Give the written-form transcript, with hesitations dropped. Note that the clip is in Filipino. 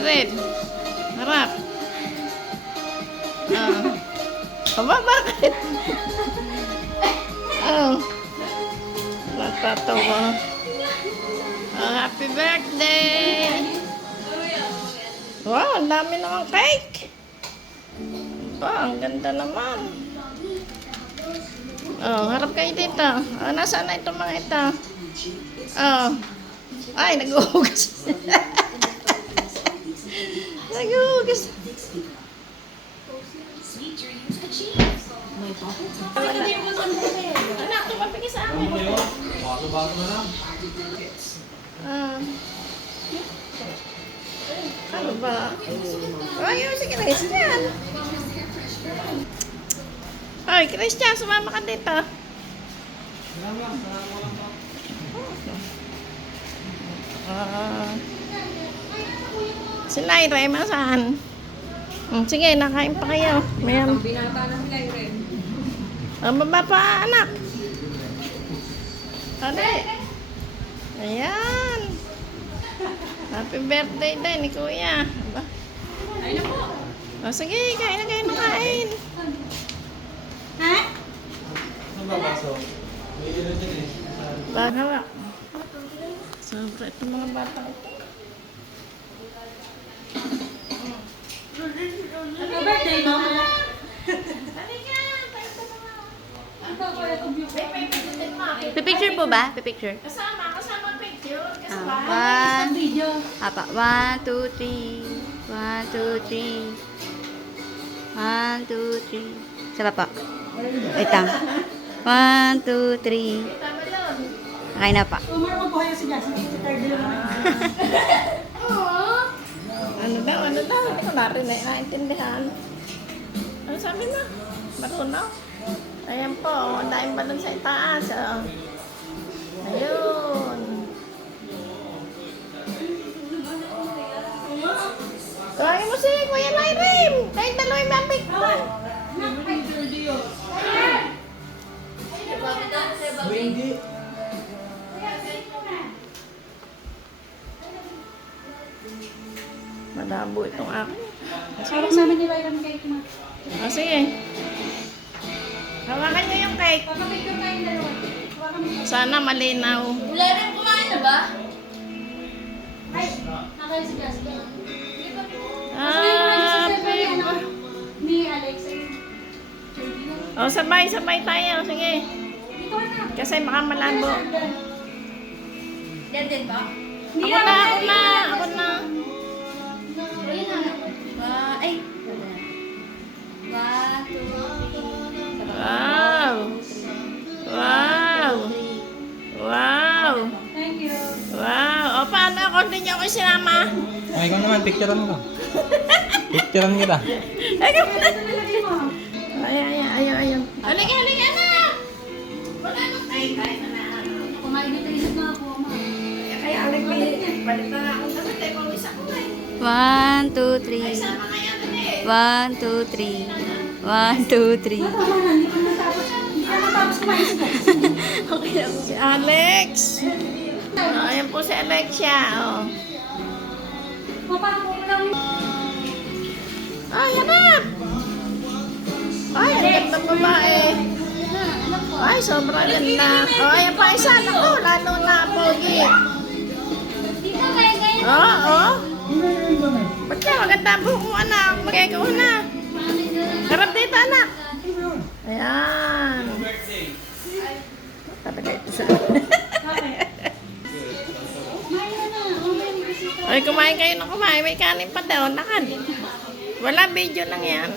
Red. Harap. Aba, bakit? Natatawa. Happy birthday! Wow, ang dami naman cake. Ang ganda naman. Harap kayo dito. Nasaan na itong mga ito? Ay, nag-uugas. Nag-uugas. Anak, tumapigil sa amin. Bago na lang. Ano ba? Ayun, si Christian. Ay, Christian, sumama ka dito. Si Lyra, saan? Sige, nakain pa kayo. Mayan. Binata na si Lyra. Baba pa, anak. Ate. Ayan. Happy birthday din ni Kuya. Aba. Ay na po. Sige, kain na kayo na kain. Ha? Saan ba baso? May ilan dyan eh. Hawak. Sobra itong mga bata ito. Ano birthday mo? Pipicture po ba? Pipicture. Kasama picture. Kasama. One. Video. Apa? 1, 2, 3. 1, 2, 3. 1, 2, 3. Sa pa. Wait lang. 1, 2, 3. Tama yun. Okay na pa. Umar mo po kayo si Jasmine. Si third lang. Ano daw? Hindi ko naintindihan. Ano sabi mo? Matunaw? Ayan po, ang daing balon sa itaas. Ayun. Kawagin mo si Kuya Lyrim. Kahit daloy mapik pa. Hindi. Madabo itong akin. Sarap namin ni Lyra ng cake mo. Sige. Hawakan niyo yung cake. Papapicture tayong dalawa. Hawakan mo. Sana malinaw. Wala rin kumain na ba? Ay, nakain si Jasmine. Happy Ni Alex. sabay tayo. Sige. Dito na. Kasi baka malabo. Yan din ba? Ako na. Ayun na. Ay. 1, 2, 3. Wow. Wow. Wow. Thank you. Wow. O, paano ako? Hindi niyo ako sinama. Ay, ikaw naman, picturean mo. Picturean kita. Ay, Ito nilagay mo. ayun. Halika na. Wala nang kain na. Kumain dito isip na ako, ma. Kaya aling palit na ako. Kasi tayo pawis ako na 1, 2, eh. 3. Sama kaya na eh. 1, 2, 3. 1, 2, 3. Tama na, hindi pa natapos. Hindi pa natapos kumain si Jasmine. Okay lang. Si Alex. Ayan po si Alexia. Mapako mo lang. Ay, hanap. Ay, ang ganda babae. Ay, sobrang ganda. Ayan pa isa. Naku, lalo na pogi. Dito, kaya. Oo. Ba't ka maganda po mo, anak? Magkakaw na. Harap dito, anak. Ayan. Talaga ito sa Ay, kumain kayo na kumain. May kanin pa daw. Nakad. Wala, video lang yan.